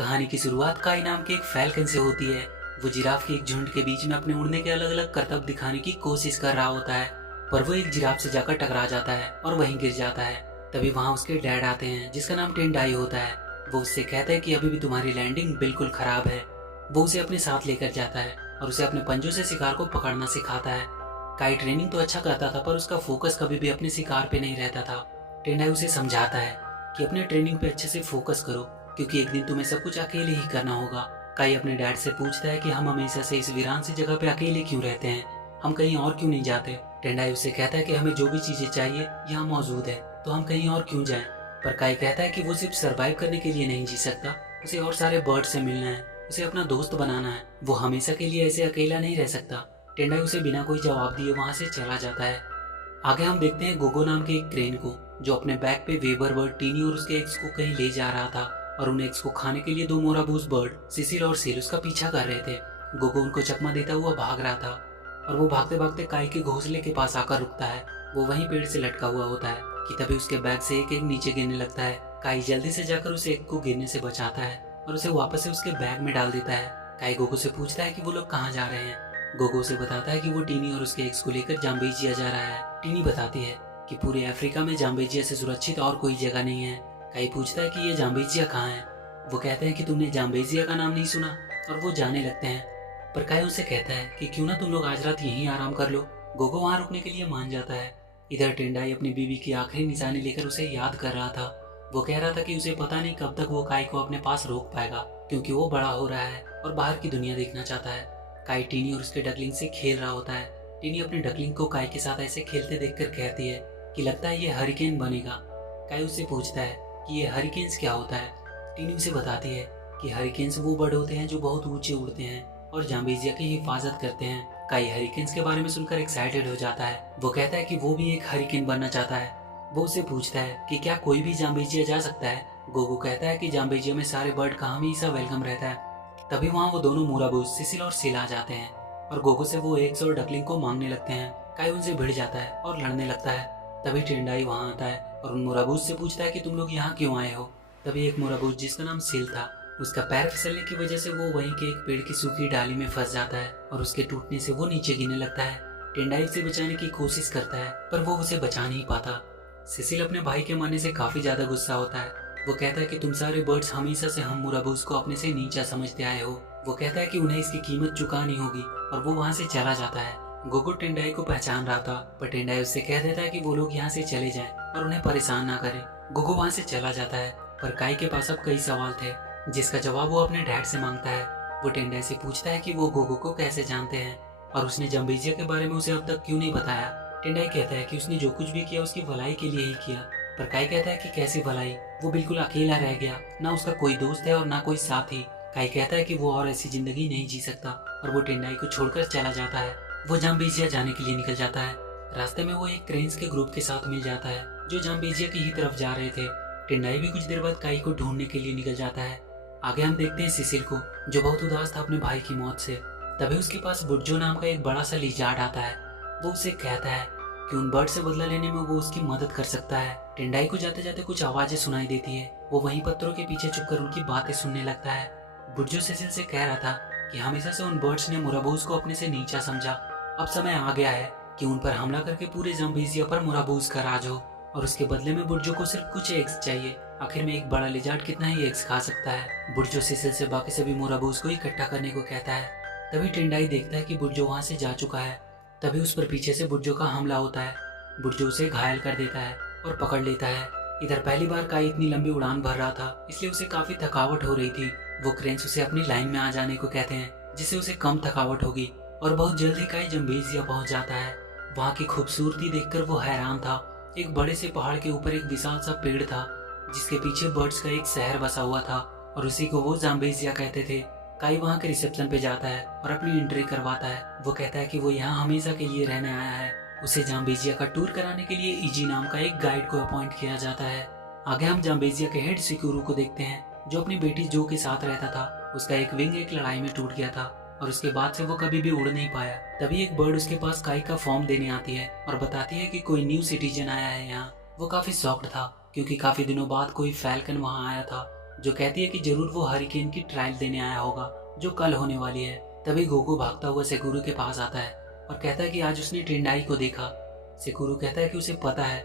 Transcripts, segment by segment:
कहानी की शुरुआत काई नाम के एक फैल्कन से होती है। वो जिराफ के एक झुंड के बीच में अपने उड़ने के अलग अलग करतब दिखाने की कोशिश कर रहा होता है, पर वो एक जिराफ से जाकर टकरा जाता है और वहीं गिर जाता है। तभी वहाँ उसके डैड आते हैं जिसका नाम टेंडाई होता है। वो उससे कहता है कि अभी भी तुम्हारी लैंडिंग बिल्कुल खराब है। वो उसे अपने साथ लेकर जाता है और उसे अपने पंजों से शिकार को पकड़ना सिखाता है। काई ट्रेनिंग तो अच्छा करता था, पर उसका फोकस कभी भी अपने शिकार पे नहीं रहता था। टेंडाई उसे समझाता है कि अपने ट्रेनिंग पे अच्छे से फोकस करो, क्योंकि एक दिन तुम्हें सब कुछ अकेले ही करना होगा। काई अपने डैड से पूछता है कि हम हमेशा से इस वीरान सी जगह पे अकेले क्यों रहते हैं, हम कहीं और क्यों नहीं जाते। टेंडाई उससे कहता है कि हमें जो भी चीजें चाहिए यहाँ मौजूद है, तो हम कहीं और क्यों जाएं। पर काई कहता है कि वो सिर्फ सरवाइव करने के लिए नहीं जी सकता, उसे और सारे बर्ड से मिलना है, उसे अपना दोस्त बनाना है। वो हमेशा के लिए ऐसे अकेला नहीं रह सकता। टेंडाई उसे बिना कोई जवाब दिए वहां से चला जाता है। आगे हम देखते हैं गोगो नाम के एक क्रेन को, जो अपने बैग पे वेबर बर्ड टीनी और उसके एक्स को कहीं ले जा रहा था, और उन एक्स को खाने के लिए दो मोराबूस बर्ड सिसिल और सेल उसका पीछा कर रहे थे। गोगो उनको चकमा देता हुआ भाग रहा था, और वो भागते भागते काई के घोंसले के पास आकर रुकता है। वो वहीं पेड़ से लटका हुआ होता है कि तभी उसके बैग से एक एक नीचे गिरने लगता है। काई जल्दी से जाकर उस एक को गिरने से बचाता है और उसे वापस से उसके बैग में डाल देता है। काई गोगो से पूछता है कि वो लोग कहाँ जा रहे हैं। गोगो से बताता है कि वो टीनी और उसके एक्स को लेकर जाम्बेजिया जा रहा है। टीनी बताती है कि पूरे अफ्रीका में जाम्बेजिया से सुरक्षित और कोई जगह नहीं है। काई पूछता है कि ये जाम्बेजिया कहाँ है। वो कहते हैं कि तुमने जाम्बेजिया का नाम नहीं सुना, और वो जाने लगते हैं। पर काई उनसे कहता है कि क्यों ना तुम लोग आज रात यहीं आराम कर लो। गोगो वहाँ रुकने के लिए मान जाता है। इधर टेंडाई अपनी बीवी की आखिरी निशानी लेकर उसे याद कर रहा था। वो कह रहा था कि उसे पता नहीं कब तक वो काई को अपने पास रोक पाएगा, क्योंकि वो बड़ा हो रहा है और बाहर की दुनिया देखना चाहता है। काई टीनी और उसके डकलिंग से खेल रहा होता है। टीनी अपने डकलिंग को काई के साथ ऐसे खेलते देखकर कहती है कि लगता है ये हरिकेन बनेगा। काई उससे पूछता है कि ये हरिकेन्स क्या होता है। टीनी उसे बताती है कि हरिकेन्स वो बर्ड होते हैं जो बहुत ऊंचे उड़ते हैं और जाम्बेजिया की हिफाजत करते हैं। काई हरिकेन्स के बारे में सुनकर एक्साइटेड हो जाता है। वो कहता है कि वो भी एक हरिकेन बनना चाहता है। वो उससे पूछता है कि क्या कोई भी जाम्बेजिया जा सकता है। गोगो कहता है कि जाम्बेजिया में सारे बर्ड का हमेशा वेलकम रहता है। तभी वहाँ वो दोनों मोराबूस सिसिल और सेल आ जाते हैं, और गोगो से वो एग्स और डकलिंग को मांगने लगते हैं। काई उनसे भिड़ जाता है और लड़ने लगता है। तभी टेंडाई वहाँ आता है और उन मोराबूस से पूछता है कि तुम लोग यहाँ क्यों आए हो। तभी एक मोराबूस जिसका नाम सेल था, उसका पैर फिसलने की वजह से वो वहीं के एक पेड़ की सूखी डाली में फंस जाता है और उसके टूटने से वो नीचे गिरने लगता है। टेंडाई उसे बचाने की कोशिश करता है, पर वो उसे बचा नहीं पाता। सिसिल अपने भाई के मरने से काफी ज्यादा गुस्सा होता है। वो कहता है कि तुम सारे बर्ड्स हमेशा से हम मोराबूस को अपने से नीचा समझते आए हो। वो कहता है कि उन्हें इसकी कीमत चुकानी होगी, और वो वहाँ से चला जाता है। गोगो टेंडाई को पहचान रहा था, पर टेंडाई उससे कह देता है कि वो लोग यहाँ से चले जाएं और उन्हें परेशान ना करें। गोगो वहाँ से चला जाता है, पर काई के पास अब कई सवाल थे जिसका जवाब वो अपने डैड से मांगता है। वो टेंडाई से पूछता है कि वो गोगो को कैसे जानते हैं और उसने जाम्बेजिया के बारे में उसे अब तक क्यों नहीं बताया। टेंडाई कहता है कि उसने जो कुछ भी किया उसकी भलाई के लिए ही किया। पर काई कहता है कि कैसे भलाई, वो बिल्कुल अकेला रह गया, ना उसका कोई दोस्त है और ना कोई साथी। काई कहता है कि वो और ऐसी जिंदगी नहीं जी सकता, और वो टेंडाई को छोड़कर चला जाता है। वो जाम्बेजिया जाने के लिए निकल जाता है। रास्ते में वो एक क्रेन्स के ग्रुप के साथ मिल जाता है जो जाम्बेजिया की ही तरफ जा रहे थे। टेंडाई भी कुछ देर बाद काई को ढूंढने के लिए निकल जाता है। आगे हम देखते हैं सिसिल को, जो बहुत उदास था अपने भाई की मौत से। तभी उसके पास बुर्जो नाम का एक बड़ा सा लिजार्ड आता है। वो उसे कहता है कि उन बर्ड से बदला लेने में वो उसकी मदद कर सकता है। टेंडाई को जाते जाते कुछ आवाजें सुनाई देती है। वो वहीं पत्थरों के पीछे छुपकर उनकी बातें सुनने लगता है। बुर्जो सिसिल से कह रहा था कि हमेशा से उन बर्ड्स ने मोराबूस को अपने से नीचा समझा। अब समय आ गया है कि उन पर हमला करके पूरे जाम्बेजिया पर मोराबूस का राज हो, और उसके बदले में बुर्जो को सिर्फ कुछ एग्स चाहिए। आखिर में एक बड़ा लिजार्ड कितना ही एग्स खा सकता है। बुर्जो सिसिल से बाकी सभी मोराबूस को इकट्ठा करने को कहता है। तभी टेंडाई देखता है कि बुर्जो वहां से जा चुका है। तभी उस पर पीछे से बुर्जो का हमला होता है। बुर्जो उसे घायल कर देता है और पकड़ लेता है। इधर पहली बार काई इतनी लंबी उड़ान भर रहा था, इसलिए उसे काफी थकावट हो रही थी। वो क्रेन्स उसे अपनी लाइन में आ जाने को कहते हैं, जिससे उसे कम थकावट होगी, और बहुत जल्दी काई जाम्बेजिया पहुंच जाता है। वहाँ की खूबसूरती देखकर वो हैरान था। एक बड़े से पहाड़ के ऊपर एक विशाल सा पेड़ था, जिसके पीछे बर्ड्स का एक शहर बसा हुआ था, और उसी को वो जाम्बेजिया कहते थे। काई वहाँ के रिसेप्शन पे जाता है और अपनी एंट्री करवाता है। वो कहता है कि वो यहाँ हमेशा के लिए रहने आया है। उसे जाम्बेजिया का टूर कराने के लिए इजी नाम का एक गाइड को अपॉइंट किया जाता है। आगे हम जाम्बेजिया के हेड सिक्यूरू को देखते हैं, जो अपनी बेटी जो के साथ रहता था। उसका एक विंग एक लड़ाई में टूट गया था, और उसके बाद से वो कभी भी उड़ नहीं पाया। तभी एक बर्ड उसके पास काई का फॉर्म देने आती है और बताती है कि कोई न्यू सिटीजन आया है यहाँ। वो काफी शॉक्ड था, क्योंकि काफी दिनों बाद कोई फैल्कन वहाँ आया था। जो कहती है कि जरूर वो हरिकेन की ट्रायल देने आया होगा जो कल होने वाली है। तभी गोगो भागता हुआ सेकुरू के पास आता है और कहता है कि आज उसने टेंडाई को देखा। सेकुरू कहता है कि उसे पता है,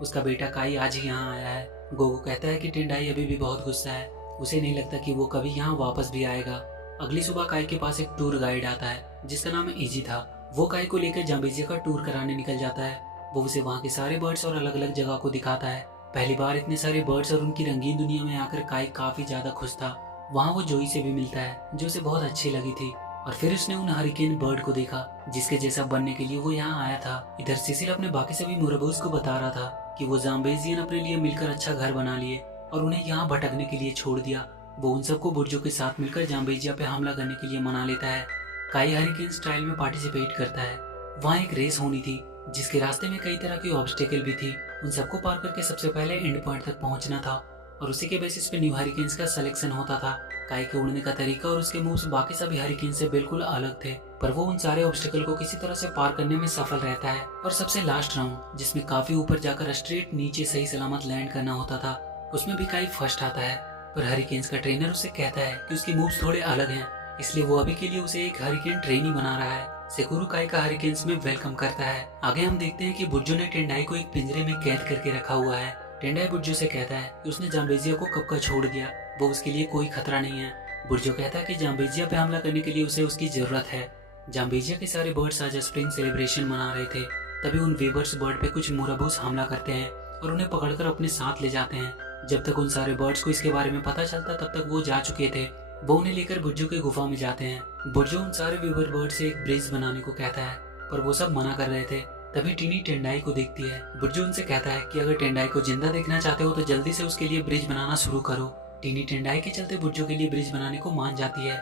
उसका बेटा काई आज ही यहाँ आया है। गोगो कहता है कि टेंडाई अभी भी बहुत गुस्सा है, उसे नहीं लगता कि वो कभी यहाँ वापस भी आएगा। अगली सुबह काई के पास एक टूर गाइड आता है जिसका नाम इजी था। वो काई को लेकर जाम्बेजिया का टूर कराने निकल जाता है। वो उसे वहाँ के सारे बर्ड्स और अलग अलग जगह को दिखाता है। पहली बार इतने सारे बर्ड्स और उनकी रंगीन दुनिया में आकर काई काफी ज्यादा खुश था। वहाँ वो जोई से भी मिलता है जो उसे बहुत अच्छी लगी थी, और फिर उसने उन हरिकेन बर्ड को देखा जिसके जैसा बनने के लिए वो यहाँ आया था। इधर सिसिल अपने बाकी सभी मुरबूज को बता रहा था कि वो जाम्बेजियन अपने लिए मिलकर अच्छा घर बना लिए और उन्हें यहाँ भटकने के लिए छोड़ दिया। वो उन सबको बुर्जों के साथ मिलकर जाम्बेजिया पे हमला करने के लिए मना लेता है। काई हरिकेन स्टाइल में पार्टिसिपेट करता है। वहाँ एक रेस होनी थी जिसके रास्ते में कई तरह की ऑब्स्टेकल भी थी। उन सबको पार करके सबसे पहले एंड पॉइंट तक पहुंचना था और उसी के बेसिस पे न्यू हरिकेन्स का सिलेक्शन होता था। काई के उड़ने का तरीका और उसके मूव्स बाकी सभी हरिकेन से बिल्कुल अलग थे, पर वो उन सारे ऑब्स्टेकल को किसी तरह से पार करने में सफल रहता है। और सबसे लास्ट राउंड जिसमें काफी ऊपर जाकर स्ट्रेट नीचे सही सलामत लैंड करना होता था, उसमें भी काई फर्स्ट आता है। पर हरिकेन्स का ट्रेनर उससे कहता है कि उसके मूव्स थोड़े अलग हैं, इसलिए वो अभी के लिए उसे एक हरिकेन ट्रेनी बना रहा है। सेकुरू काई का हरिकेन्स में वेलकम करता है। आगे हम देखते हैं कि बुर्जो ने टेंडाई को एक पिंजरे में कैद करके रखा हुआ है। टेंडाई बुर्जो से कहता है कि उसने जाम्बेजिया को कब का छोड़ दिया, वो उसके लिए कोई खतरा नहीं है। बुर्जो कहता है कि जाम्बेजिया पे हमला करने के लिए उसे उसकी जरूरत है। जाम्बेजिया के सारे बर्ड्स आज स्प्रिंग सेलिब्रेशन मना रहे थे। तभी उन वेबर्स बर्ड पे कुछ मुराबूस हमला करते हैं और उन्हें पकड़कर अपने साथ ले जाते हैं। जब तक उन सारे बर्ड्स को इसके बारे में पता चलता तब तक वो जा चुके थे। वो उन्हें लेकर बुर्जो के गुफा में जाते हैं। बुर्जो उन सारे वेबर बर्ड से एक ब्रिज बनाने को कहता है, पर वो सब मना कर रहे थे। तभी टीनी टेंडाई को देखती है। बुर्जो उनसे कहता है कि अगर टेंडाई को जिंदा देखना चाहते हो तो जल्दी से उसके लिए ब्रिज बनाना शुरू करो। टीनी टेंडाई के चलते बुर्जो के लिए ब्रिज बनाने को मान जाती है।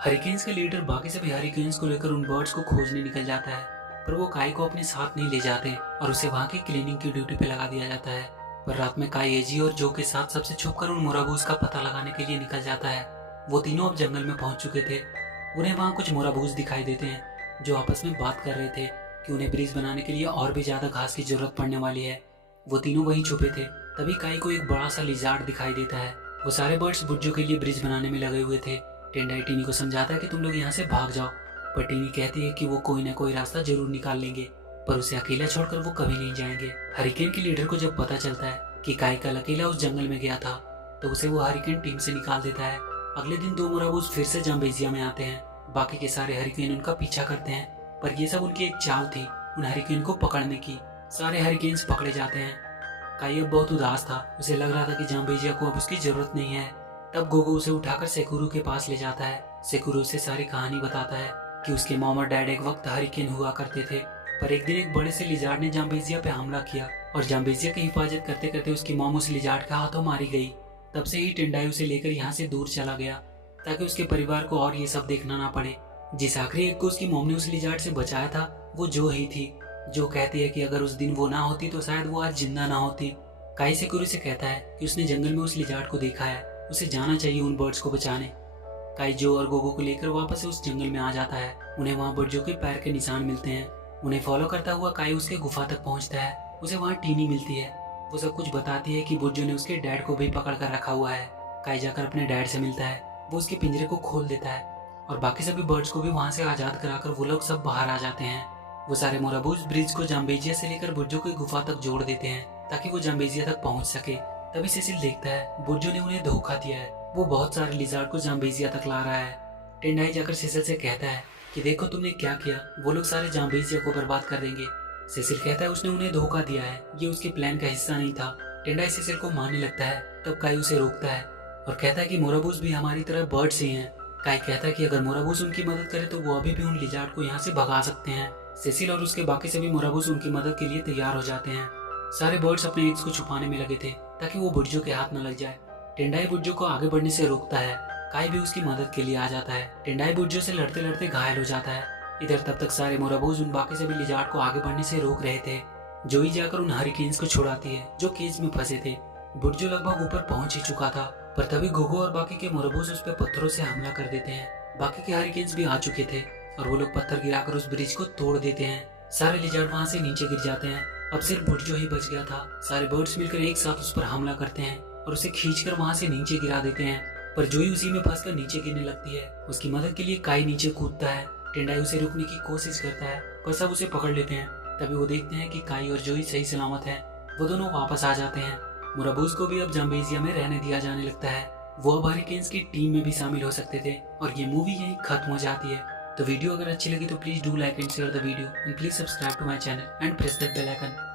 हरिकेन्स का लीडर बाकी सभी हरिकेन्स को लेकर उन बर्ड्स को खोजने निकल जाता है, पर वो काई को अपने साथ नहीं ले जाते और उसे वहाँ की क्लीनिंग की ड्यूटी पे लगा दिया जाता है। पर रात में काई एजी और जो के साथ सबसे छुपकर उन मुराबूस का पता लगाने के लिए निकल जाता है। वो तीनों अब जंगल में पहुंच चुके थे। उन्हें वहाँ कुछ मुराबूस दिखाई देते हैं जो आपस में बात कर रहे थे कि उन्हें ब्रिज बनाने के लिए और भी ज्यादा घास की जरूरत पड़ने वाली है। वो तीनों वहीं छुपे थे। तभी काई को एक बड़ा सा लिजार्ड दिखाई देता है। वो सारे बर्ड्स बुर्जो के लिए ब्रिज बनाने में लगे हुए थे। टेंडाई टीनी को समझाता है कि तुम लोग यहाँ से भाग जाओ, पर टीनी कहती है कि वो कोई ना कोई रास्ता जरूर निकाल लेंगे, पर उसे अकेला छोड़कर वो कभी नहीं जाएंगे। हरिकेन के लीडर को जब पता चलता है कि काई कल अकेला उस जंगल में गया था तो उसे वो हरिकेन टीम से निकाल देता है। अगले दिन दो मुराबूस फिर से जाम्बेजिया में आते हैं। बाकी के सारे हरिकेन उनका पीछा करते हैं, पर ये सब उनकी एक चाल थी उन हरिकेन को पकड़ने की। सारे हरिकेन्स पकड़े जाते हैं। काई अब बहुत उदास था, उसे लग रहा था कि जाम्बेजिया को अब उसकी जरूरत नहीं है। तब गोगो उसे उठाकर सेकुरू के पास ले जाता है। सेकुरू उसे सारी कहानी बताता है कि उसके मॉम और डैड एक वक्त हरिकेन हुआ करते थे, पर एक दिन एक बड़े से लिजार्ड ने जाम्बेजिया पे हमला किया और जाम्बेजिया की हिफाजत करते करते उसकी मॉम उस लिजार्ड के हाथों मारी गई। तब से ही टेंडाई उसे लेकर यहाँ से दूर चला गया ताकि उसके परिवार को और ये सब देखना ना पड़े। जिस आखिरी एक को उसकी मॉम ने उस लिजार्ड से बचाया था वो जो ही थी, जो कहती है कि अगर उस दिन वो ना होती तो शायद वो आज जिंदा ना होती। काई सेकुरू से कहता है कि उसने जंगल में उस लिजार्ड को देखा है, उसे जाना चाहिए उन बर्ड्स को बचाने। काई जो और गोगो को लेकर वापस से उस जंगल में आ जाता है। उन्हें वहाँ बुर्जो के पैर के निशान मिलते हैं। उन्हें फॉलो करता हुआ काई उसके गुफा तक पहुँचता है। उसे वहाँ टीनी मिलती है। वो सब कुछ बताती है कि बुर्जो ने उसके डैड को भी पकड़ कर रखा हुआ है। काई जाकर अपने डैड से मिलता है। वो उसके पिंजरे को खोल देता है और बाकी सभी बर्ड्स को भी वहाँ से आजाद कराकर वो लोग सब बाहर आ जाते हैं। वो सारे मोराबूज ब्रिज को जाम्बेजिया से लेकर बुर्जो की गुफा तक जोड़ देते हैं ताकि वो जाम्बेजिया तक पहुँच सके। तभी सेसिल देखता है बुर्जो ने उन्हें धोखा दिया है, वो बहुत सारे लिजार्ड को जाम्बेजिया तक ला रहा है। टेंडाई जाकर सेसिल से कहता है कि देखो तुमने क्या किया, वो लोग सारे जाम्बेजिया को बर्बाद कर देंगे। सेसिल कहता है उसने उन्हें धोखा दिया है, ये उसके प्लान का हिस्सा नहीं था। टेंडाई सेसिल को मारने लगता है, तब काई उसे रोकता है और कहता है कि मोराबूस भी हमारी तरह बर्ड्स ही हैं। काई कहता है कि अगर मोराबूस उनकी मदद करे तो वो अभी भी उन लिजार्ड को यहाँ से भगा सकते हैं। सेसिल और उसके बाकी सभी मोराबूस उनकी मदद के लिए तैयार हो जाते हैं। सारे बर्ड्स अपने एग्स को छुपाने में लगे थे ताकि वो बुर्जो के हाथ न लग जाए। टेंडाई बुर्जो को आगे बढ़ने से रोकता है। काई भी उसकी मदद के लिए आ जाता है। टेंडाई बुर्जो से लड़ते लड़ते घायल हो जाता है। इधर तब तक सारे मोराबूज उन बाकी सभी लिजार्ड को आगे बढ़ने से रोक रहे थे। जोई जाकर उन हरिकेन्स को छुड़ाती है जो केज में फंसे थे। बुर्जो लगभग ऊपर पहुंच ही चुका था, पर तभी गोगो और बाकी के मोराबूज उस पर पत्थरों से हमला कर देते हैं। बाकी के हरिकेन्स भी आ चुके थे और वो लोग पत्थर गिराकर उस ब्रिज को तोड़ देते हैं। सारे लिजार्ड वहां से नीचे गिर जाते हैं। अब सिर्फ बुर्जो ही बच गया था। सारे बर्ड्स मिलकर एक साथ उस पर हमला करते हैं और उसे खींचकर वहां से नीचे गिरा देते हैं, पर जोई उसी में फंसकर नीचे गिरने लगती है। उसकी मदद के लिए काई नीचे कूदता है। टेंडाई उसे रोकने की कोशिश करता है, पर सब उसे पकड़ लेते हैं। तभी वो देखते हैं कि काई और जोई सही सलामत है। वो दोनों वापस आ जाते हैं। मुराबूज को भी अब जाम्बेजिया में रहने दिया जाने लगता है। वो अब हरिकेन्स की टीम में भी शामिल हो सकते थे और ये मूवी यहीं खत्म हो जाती है। तो वीडियो अगर अच्छी लगी तो please do like and share the video and please subscribe to my channel and press the bell icon.